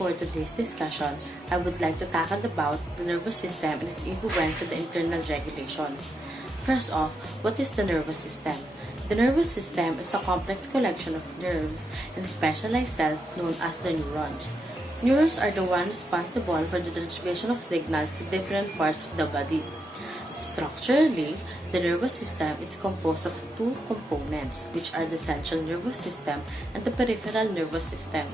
For today's discussion, I would like to tackle about the nervous system and its influence on the internal regulation. First off, what is the nervous system? The nervous system is a complex collection of nerves and specialized cells known as the neurons. Neurons are the ones responsible for the transmission of signals to different parts of the body. Structurally, the nervous system is composed of two components, which are the central nervous system and the peripheral nervous system.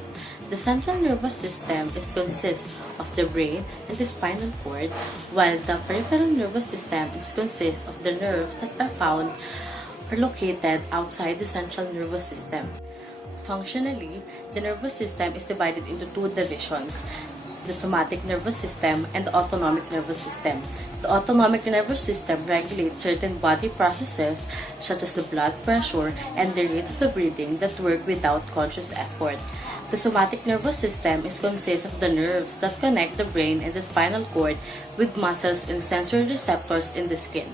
The central nervous system consists of the brain and the spinal cord, while the peripheral nervous system consists of the nerves that are found or located outside the central nervous system. Functionally, the nervous system is divided into two divisions: the somatic nervous system and the autonomic nervous system. The autonomic nervous system regulates certain body processes such as the blood pressure and the rate of the breathing that work without conscious effort. The somatic nervous system consists of the nerves that connect the brain and the spinal cord with muscles and sensory receptors in the skin.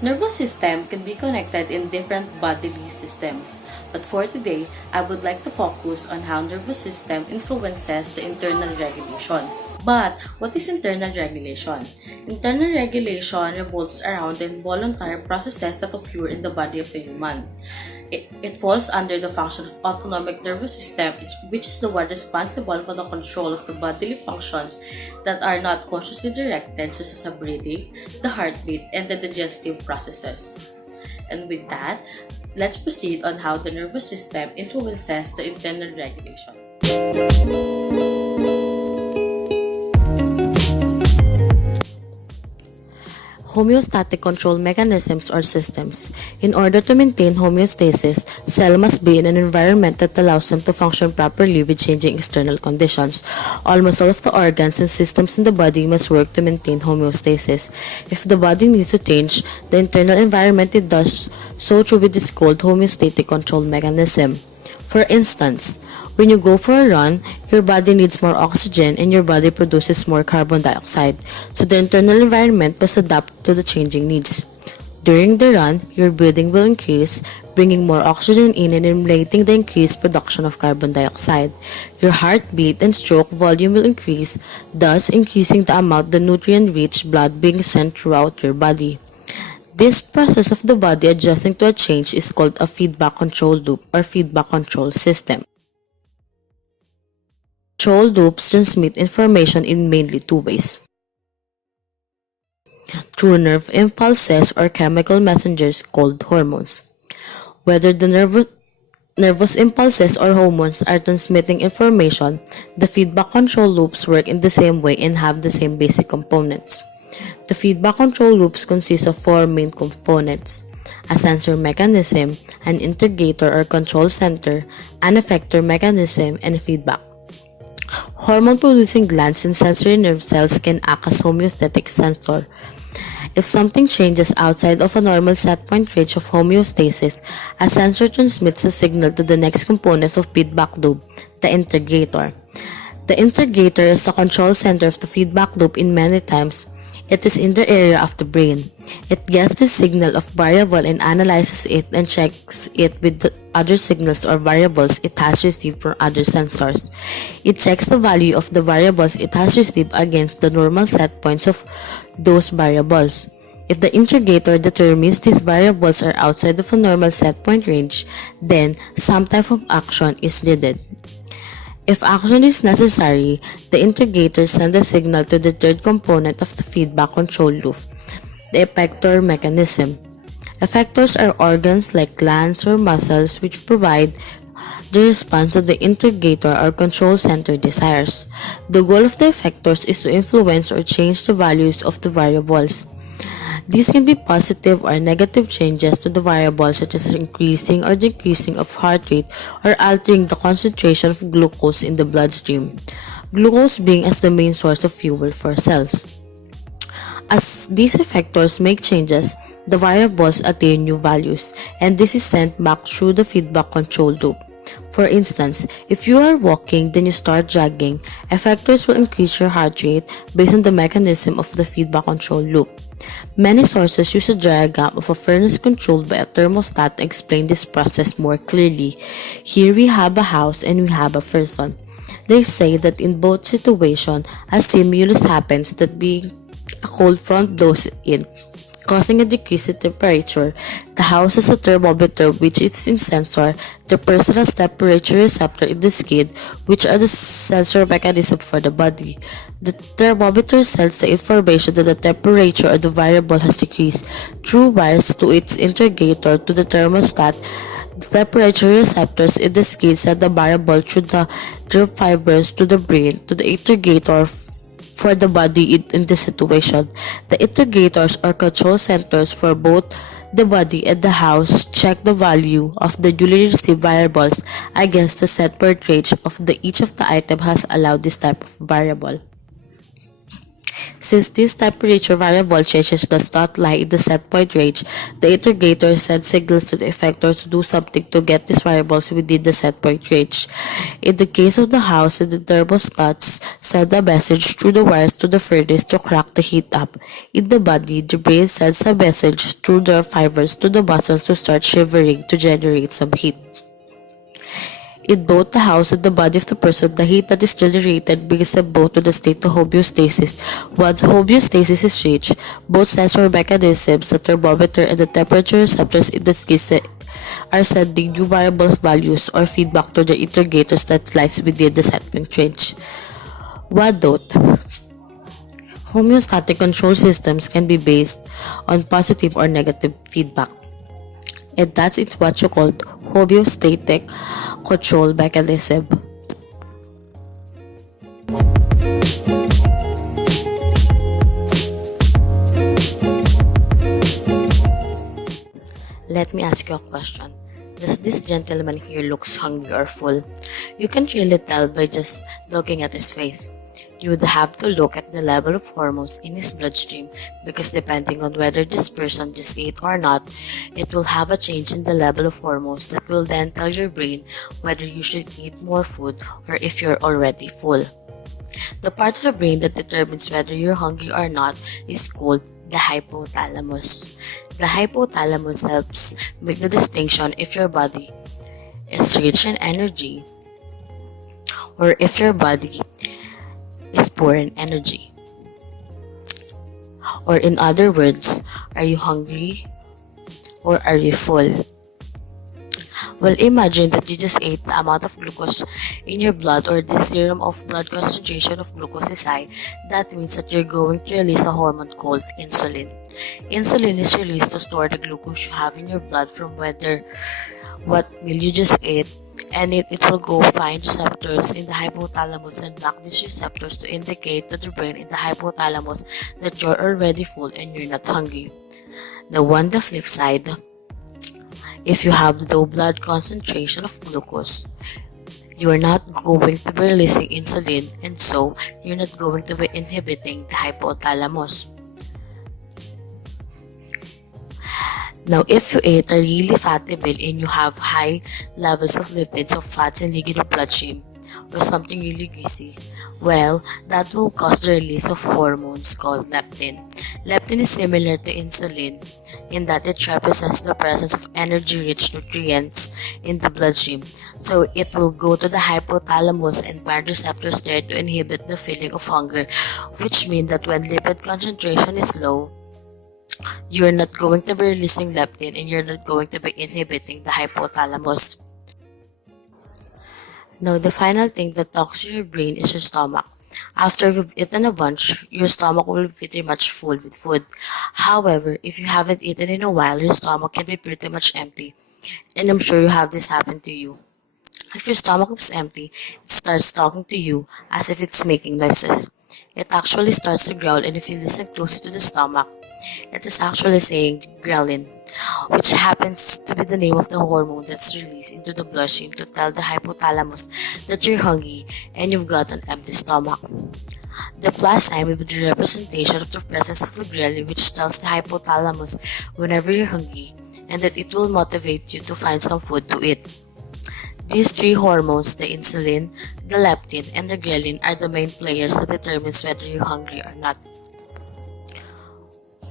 Nervous system can be connected in different bodily systems. But for today, I would like to focus on how nervous system influences the internal regulation. But what is internal regulation? Internal regulation revolves around the involuntary processes that occur in the body of a human. It falls under the function of autonomic nervous system, which is the one responsible for the control of the bodily functions that are not consciously directed, such as the breathing, the heartbeat, and the digestive processes. And with that, let's proceed on how the nervous system influences the internal regulation. Homeostatic control mechanisms or systems. In order to maintain homeostasis, cells must be in an environment that allows them to function properly with changing external conditions. Almost all of the organs and systems in the body must work to maintain homeostasis. If the body needs to change the internal environment, it does so through what is called homeostatic control mechanism. For instance, when you go for a run, your body needs more oxygen and your body produces more carbon dioxide, so the internal environment must adapt to the changing needs. During the run, your breathing will increase, bringing more oxygen in and emulating the increased production of carbon dioxide. Your heartbeat and stroke volume will increase, thus increasing the amount the nutrient-rich blood being sent throughout your body. This process of the body adjusting to a change is called a feedback control loop or feedback control system. Control loops transmit information in mainly two ways: through nerve impulses or chemical messengers called hormones. Whether the nervous impulses or hormones are transmitting information, the feedback control loops work in the same way and have the same basic components. The feedback control loops consist of four main components: a sensor mechanism, an integrator or control center, an effector mechanism, and feedback. Hormone-producing glands and sensory nerve cells can act as homeostatic sensor. If something changes outside of a normal set point range of homeostasis, a sensor transmits a signal to the next component of feedback loop, the integrator. The integrator is the control center of the feedback loop in many times. It is in the area of the brain. It gets the signal of variable and analyzes it and checks it with the other signals or variables it has received from other sensors. It checks the value of the variables it has received against the normal set points of those variables. If the integrator determines these variables are outside of a normal set point range, then some type of action is needed. If action is necessary, the integrator sends a signal to the third component of the feedback control loop, the effector mechanism. Effectors are organs like glands or muscles which provide the response that the integrator or control center desires. The goal of the effectors is to influence or change the values of the variables. These can be positive or negative changes to the variables, such as increasing or decreasing of heart rate or altering the concentration of glucose in the bloodstream, glucose being as the main source of fuel for cells. As these effectors make changes, the variables attain new values, and this is sent back through the feedback control loop. For instance, if you are walking then you start jogging, effectors will increase your heart rate based on the mechanism of the feedback control loop. Many sources use a diagram of a furnace controlled by a thermostat to explain this process more clearly. Here we have a house and we have a person. They say that in both situations, a stimulus happens that being a cold front blows in, causing a decrease in temperature. The house has a thermometer, which is in sensor, the personal temperature receptor in the skin, which are the sensor mechanism for the body. The thermometer sends the information that the temperature of the variable has decreased through wires to its integrator to the thermostat. The temperature receptors in the skin send the variable through the nerve fibers to the brain to the integrator for the body in this situation. The integrators or control centers for both the body and the house check the value of the newly received variables against the set point range of each of the item has allowed this type of variable. Since this temperature variable changes does not lie in the set point range, the integrator sends signals to the effector to do something to get these variables within the set point range. In the case of the house, the thermostats send a message through the wires to the furnace to crack the heat up. In the body, the brain sends a message through the fibers to the muscles to start shivering to generate some heat. In both the house and the body of the person, the heat that is generated brings them both to the state of homeostasis. Once homeostasis is reached, both sensor mechanisms, the thermometer and the temperature receptors in the skin are sending new variables values or feedback to the integrators that lies within the set point range. One note: homeostatic control systems can be based on positive or negative feedback, and that's what you call homeostatic control mechanism. Let me ask you a question. Does this gentleman here looks hungry or full? You can't really tell by just looking at his face. You would have to look at the level of hormones in his bloodstream because depending on whether this person just ate or not, it will have a change in the level of hormones that will then tell your brain whether you should eat more food or if you're already full. The part of the brain that determines whether you're hungry or not is called the hypothalamus. The hypothalamus helps make the distinction if your body is rich in energy or if your body is poor in energy. Or in other words, are you hungry or are you full? Well, imagine that you just ate the amount of glucose in your blood or the serum of blood concentration of glucose is high. That means that you're going to release a hormone called insulin. Insulin is released to store the glucose you have in your blood from whether what meal you just ate, and it will go find receptors in the hypothalamus and block these receptors to indicate to the brain in the hypothalamus that you're already full and you're not hungry. Now, on the flip side, if you have low blood concentration of glucose, you are not going to be releasing insulin, and so you're not going to be inhibiting the hypothalamus. Now, if you ate a really fatty meal and you have high levels of lipids or fats in your bloodstream, or something really greasy, well, that will cause the release of hormones called leptin. Leptin is similar to insulin in that it represents the presence of energy-rich nutrients in the bloodstream. So it will go to the hypothalamus and bind receptors there to inhibit the feeling of hunger, which means that when lipid concentration is low, you're not going to be releasing leptin and you're not going to be inhibiting the hypothalamus. Now, the final thing that talks to your brain is your stomach. After you've eaten a bunch, your stomach will be pretty much full with food. However, if you haven't eaten in a while, your stomach can be pretty much empty. And I'm sure you have this happen to you. If your stomach is empty, it starts talking to you as if it's making noises. It actually starts to growl, and if you listen closely to the stomach, it is actually saying ghrelin, which happens to be the name of the hormone that's released into the bloodstream to tell the hypothalamus that you're hungry and you've got an empty stomach. The plus sign will be the representation of the presence of the ghrelin, which tells the hypothalamus whenever you're hungry and that it will motivate you to find some food to eat. These three hormones, the insulin, the leptin, and the ghrelin, are the main players that determines whether you're hungry or not.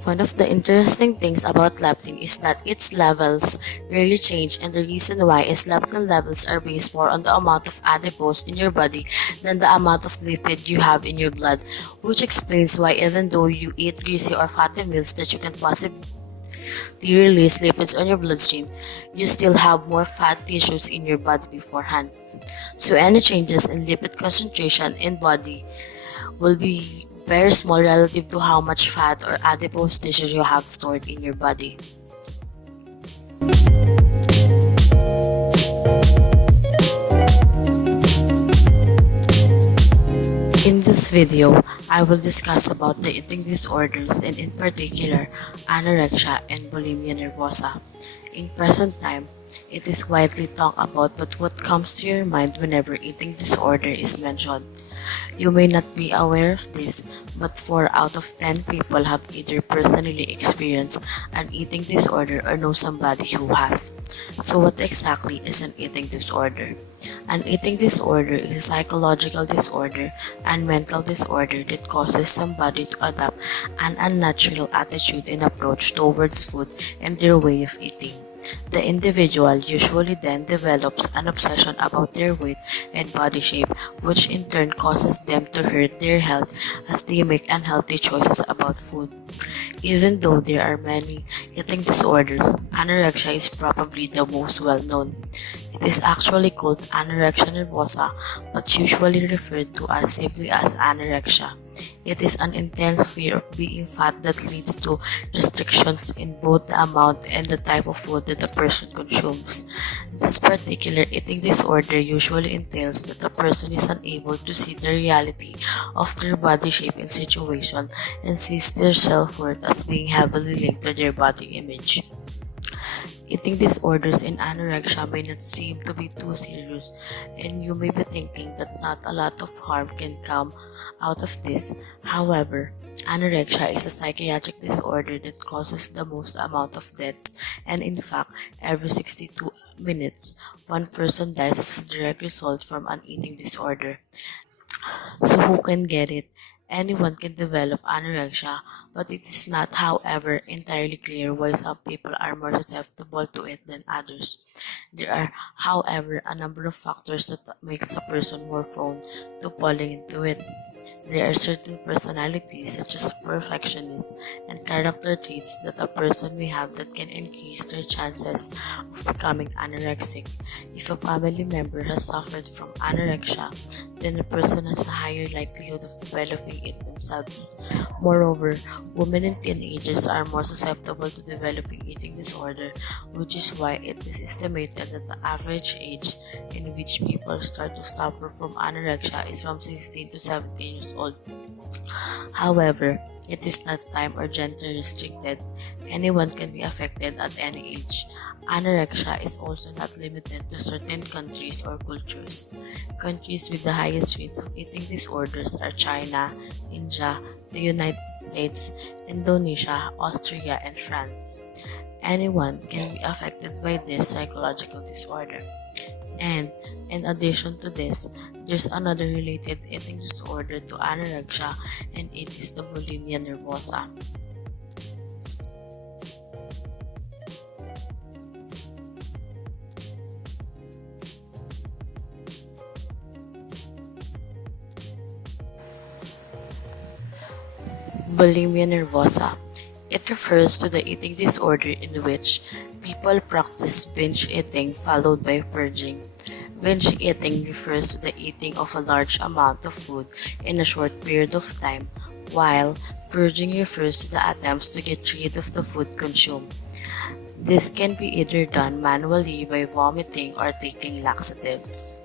One of the interesting things about leptin is that its levels rarely change, and the reason why is leptin levels are based more on the amount of adipose in your body than the amount of lipid you have in your blood, which explains why even though you eat greasy or fatty meals that you can possibly release lipids on your bloodstream, you still have more fat tissues in your body beforehand. So any changes in lipid concentration in body will be very small relative to how much fat or adipose tissue you have stored in your body. In this video, I will discuss about the eating disorders and in particular anorexia and bulimia nervosa. In present time, it is widely talked about, but what comes to your mind whenever eating disorder is mentioned? You may not be aware of this, but 4 out of 10 people have either personally experienced an eating disorder or know somebody who has. So what exactly is an eating disorder? An eating disorder is a psychological disorder and mental disorder that causes somebody to adopt an unnatural attitude and approach towards food and their way of eating. The individual usually then develops an obsession about their weight and body shape, which in turn causes them to hurt their health as they make unhealthy choices about food. Even though there are many eating disorders, anorexia is probably the most well known. It is actually called anorexia nervosa, but usually referred to as simply as anorexia. It is an intense fear of being fat that leads to restrictions in both the amount and the type of food that a person consumes. This particular eating disorder usually entails that the person is unable to see the reality of their body shape and situation and sees their self-worth as being heavily linked to their body image. Eating disorders and anorexia may not seem to be too serious, and you may be thinking that not a lot of harm can come out of this. However, anorexia is a psychiatric disorder that causes the most amount of deaths, and in fact, every 62 minutes, one person dies as a direct result from an eating disorder. So who can get it? Anyone can develop anorexia, but it is not, however, entirely clear why some people are more susceptible to it than others. There are, however, a number of factors that makes a person more prone to falling into it. There are certain personalities such as perfectionists and character traits that a person may have that can increase their chances of becoming anorexic. If a family member has suffered from anorexia, then the person has a higher likelihood of developing it themselves. Moreover, women and teenagers are more susceptible to developing eating disorder, which is why it is estimated that the average age in which people start to suffer from anorexia is from 16 to 17 years old. However, it is not time or gender restricted. Anyone can be affected at any age. Anorexia is also not limited to certain countries or cultures. Countries with the highest rates of eating disorders are China, India, the United States, Indonesia, Austria, and France. Anyone can be affected by this psychological disorder. And in addition to this, there's another related eating disorder to anorexia, and it is the bulimia nervosa. Bulimia nervosa. It refers to the eating disorder in which people practice binge eating followed by purging. Binge eating refers to the eating of a large amount of food in a short period of time, while purging refers to the attempts to get rid of the food consumed. This can be either done manually by vomiting or taking laxatives.